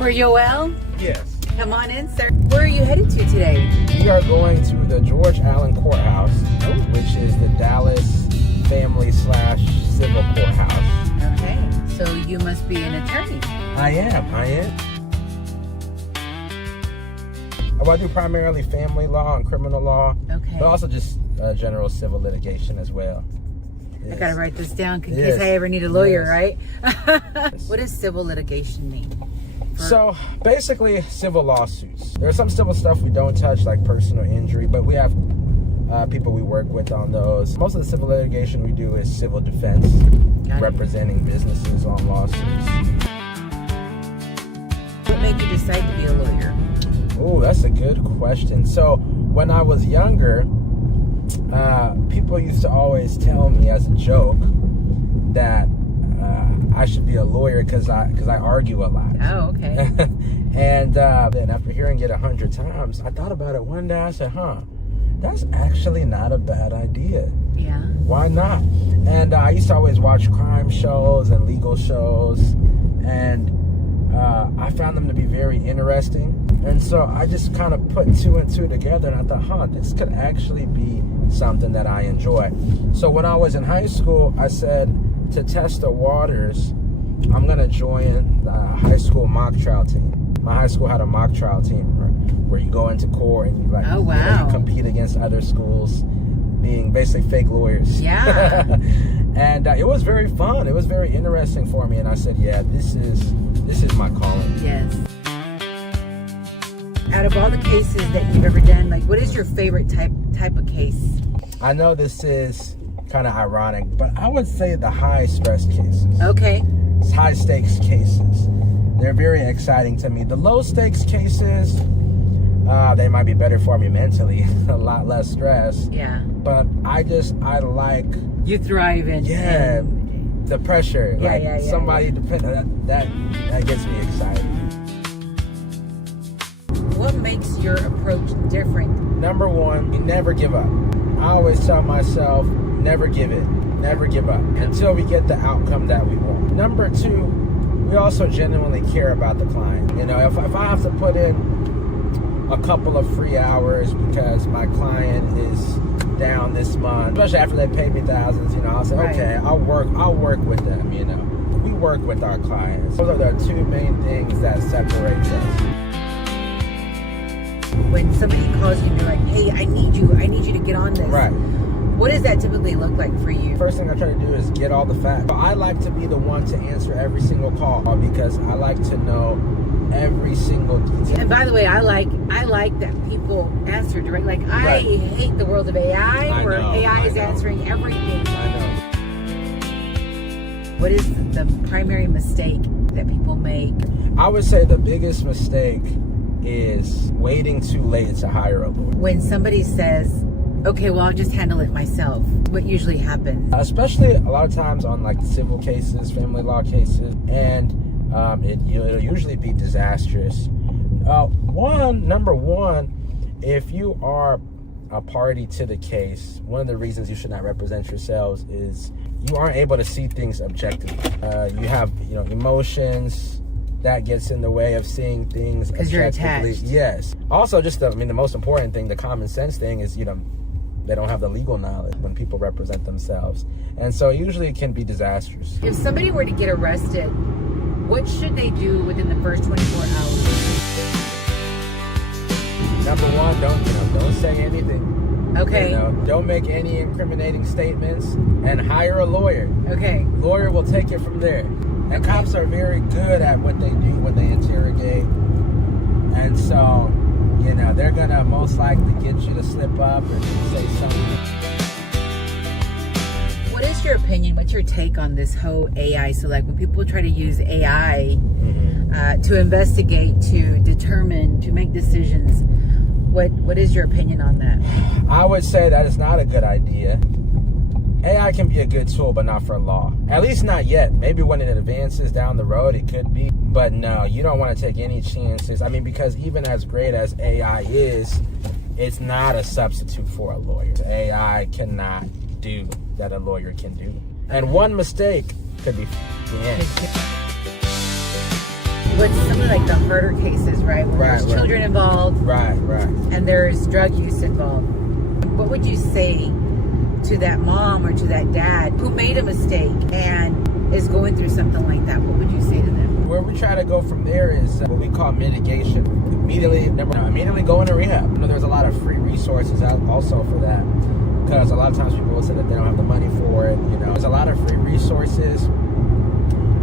For Yoel? Yes. Come on in, sir. Where are you headed to today? We are going to the George Allen Courthouse, which is the Dallas family/civil courthouse. Okay, so you must be an attorney. I am. Well, I do primarily family law and criminal law, Okay. but also just general civil litigation as well. I gotta write this down in Yes. case I ever need a lawyer, Yes. right? What does civil litigation mean? So basically, civil lawsuits. There's some civil stuff we don't touch, like personal injury, but we have people we work with on those. Most of the civil litigation we do is civil defense, representing businesses on lawsuits. What made you decide to be a lawyer? Oh, that's a good question. So when I was younger, people used to always tell me as a joke that I should be a lawyer because I argue a lot. Oh, okay. And then after hearing it 100 times, I thought about it one day. I said, that's actually not a bad idea. Yeah. Why not? And I used to always watch crime shows and legal shows, and I found them to be very interesting. And so I just kind of put two and two together, and I thought, this could actually be something that I enjoy. So when I was in high school, I said, to test the waters, I'm going to join the high school mock trial team. My high school had a mock trial team where you go into court and you Oh, wow. you compete against other schools, being basically fake lawyers. Yeah. And it was very fun. It was very interesting for me. And I said, this is my calling. Yes. Out of all the cases that you've ever done, like, what is your favorite type of case? I know this is kind of ironic, but I would say the high stress cases. Okay. High stakes cases. They're very exciting to me. The low stakes cases, they might be better for me mentally, a lot less stress. Yeah. But I like... You thrive in... the pressure. Yeah, somebody dependent, that gets me excited. What makes your approach different? Number one, you never give up. I always tell myself, never give up until we get the outcome that we want. Number two, we also genuinely care about the client. You know, if I have to put in a couple of free hours because my client is down this month, especially after they pay me thousands, I'll say, okay, I'll work with them, We work with our clients. Those are the two main things that separate us. When somebody calls you and you're like, hey, I need you to get on this. Right. What does that typically look like for you? First thing I try to do is get all the facts. I like to be the one to answer every single call because I like to know every single detail. And by the way, I like that people answer direct. Like, I hate the world of AI where AI is answering everything. I know. What is the primary mistake that people make? I would say the biggest mistake is waiting too late to hire a lawyer. When somebody says, okay, well, I'll just handle it myself, what usually happens? Especially a lot of times on like civil cases, family law cases, and it'll usually be disastrous. Number one, if you are a party to the case, one of the reasons you should not represent yourselves is you aren't able to see things objectively. You have, emotions that gets in the way of seeing things because you're objectively. attached. Yes. Also, the most important thing, the common sense thing is, they don't have the legal knowledge when people represent themselves. And so usually it can be disastrous. If somebody were to get arrested, what should they do within the first 24 hours? Number one, don't say anything. Okay. Don't make any incriminating statements, and hire a lawyer. Okay. Lawyer will take it from there. And cops are very good at what they do when they interrogate. And so, they're going to most likely get you to slip up or say something. What is your opinion? What's your take on this whole AI? So like when people try to use AI to investigate, to determine, to make decisions, what is your opinion on that? I would say that it's not a good idea. AI can be a good tool, but not for law. At least not yet. Maybe when it advances down the road, it could be. But no, you don't want to take any chances. Because even as great as AI is, it's not a substitute for a lawyer. AI cannot do that a lawyer can do. And one mistake could be the end. what's some of like the harder cases, right? When there's children involved. Right. And there's drug use involved. What would you say to that mom or to that dad who made a mistake and is going through something like that? What would you say to them? Where we try to go from there is what we call mitigation. Immediately go into rehab. There's a lot of free resources out also for that, because a lot of times people will say that they don't have the money for it. There's a lot of free resources,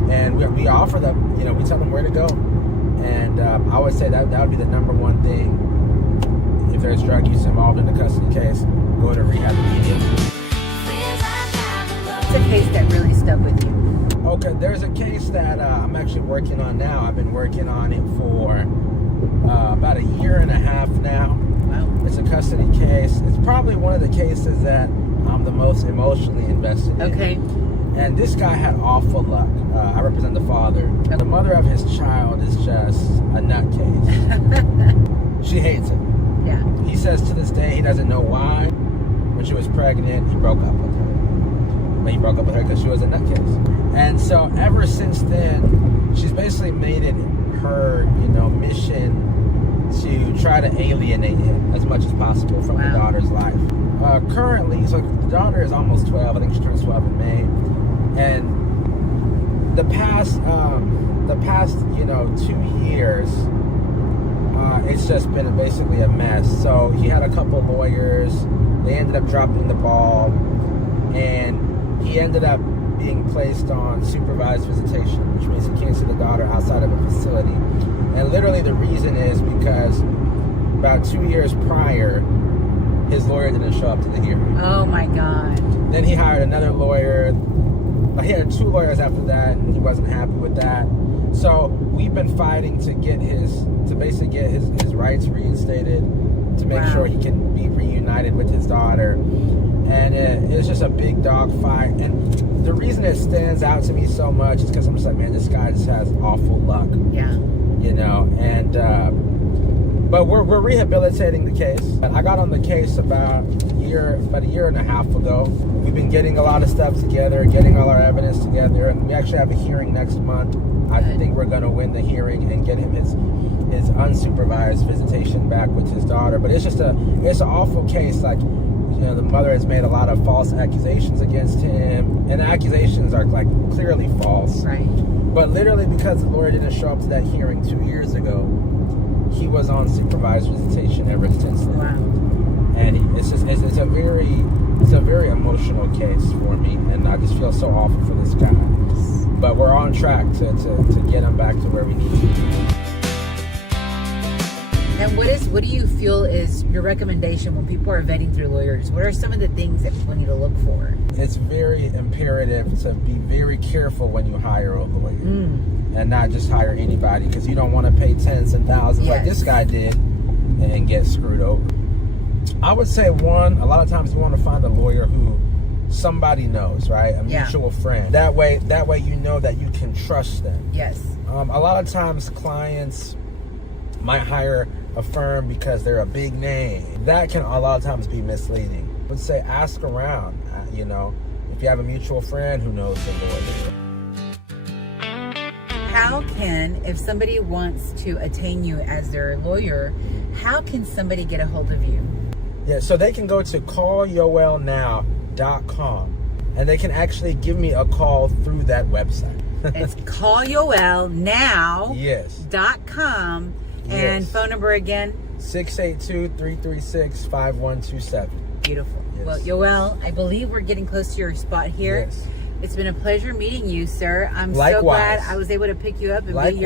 and we offer them. We tell them where to go, and I would say that would be the number one thing. If there's drug use involved in the custody case, go to rehab immediately. It's a case that really stuck with you. Okay, there's a case that I'm actually working on now. I've been working on it for about a year and a half now. Wow. It's a custody case. It's probably one of the cases that I'm the most emotionally invested in. Okay. And this guy had awful luck. I represent the father. The mother of his child is just a nutcase. She hates him. Yeah. He says to this day he doesn't know why. When she was pregnant, he broke up with her. But he broke up with her because she was a nutcase. And so ever since then, she's basically made it her, mission to try to alienate him as much as possible from the daughter's life. Currently, so the daughter is almost 12. I think she turns 12 in May. And the past 2 years, it's just been basically a mess. So he had a couple lawyers. They ended up dropping the ball, and he ended up being placed on supervised visitation, which means he can't see the daughter outside of a facility. And literally the reason is because about 2 years prior, his lawyer didn't show up to the hearing. Oh my God. Then he hired another lawyer. He had 2 lawyers after that, and he wasn't happy with that. So we've been fighting to basically get his rights reinstated, to make sure he can be reunited with his daughter. And it's just a big dog fight. And the reason it stands out to me so much is because I'm just like, man, this guy just has awful luck. Yeah. And but we're rehabilitating the case. I got on the case about a year and a half ago. We've been getting a lot of stuff together, getting all our evidence together, and we actually have a hearing next month. I think we're going to win the hearing and get him his unsupervised visitation back with his daughter. But it's an awful case. Like, the mother has made a lot of false accusations against him, and the accusations are like clearly false. Right. But literally because the lawyer didn't show up to that hearing 2 years ago, he was on supervised visitation ever since then. Wow. And it's a very emotional case for me, and I just feel so awful for this guy. But we're on track to get him back to where we need to be. And what do you feel is your recommendation when people are vetting through lawyers? What are some of the things that people need to look for? It's very imperative to be very careful when you hire a lawyer, and not just hire anybody, because you don't want to pay tens and thousands like this guy did and get screwed over. I would say a lot of times you want to find a lawyer who somebody knows, right? A mutual friend. That way you know that you can trust them. Yes. A lot of times clients might hire a firm because they're a big name. That can a lot of times be misleading. I would say ask around, if you have a mutual friend who knows the lawyer. How can, if somebody wants to attain you as their lawyer, how can somebody get a hold of you? Yeah, so they can go to callyoelnow.com, and they can actually give me a call through that website. It's callyoelnow.com. Yes. And phone number again? 682-336-5127. Beautiful. Yes. Well, Yoel, I believe we're getting close to your spot here. Yes. It's been a pleasure meeting you, sir. I'm so glad I was able to pick you up and be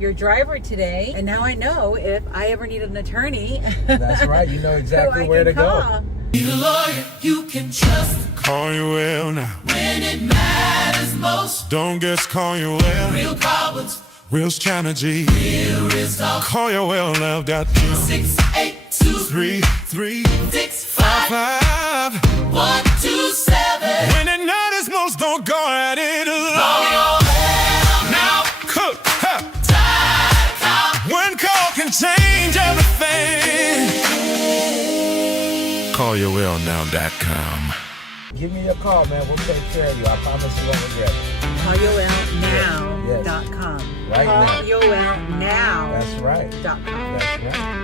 your driver today. And now I know if I ever need an attorney. That's right. You know exactly where to go. Need a lawyer you can trust. Call Yoel now. When it matters most. Don't just call Yoel. Real problems. Real strategy. Real result. Call Yoel now. 682-335-127. When it matters most, don't go at it alone. Call Yoel now. One call can change everything. CallYoelNow.com. Give me a call, man. We'll take care of you. I promise you won't regret it. CallYoelNow.com. Right now. CallYoel That's right. .com. That's right.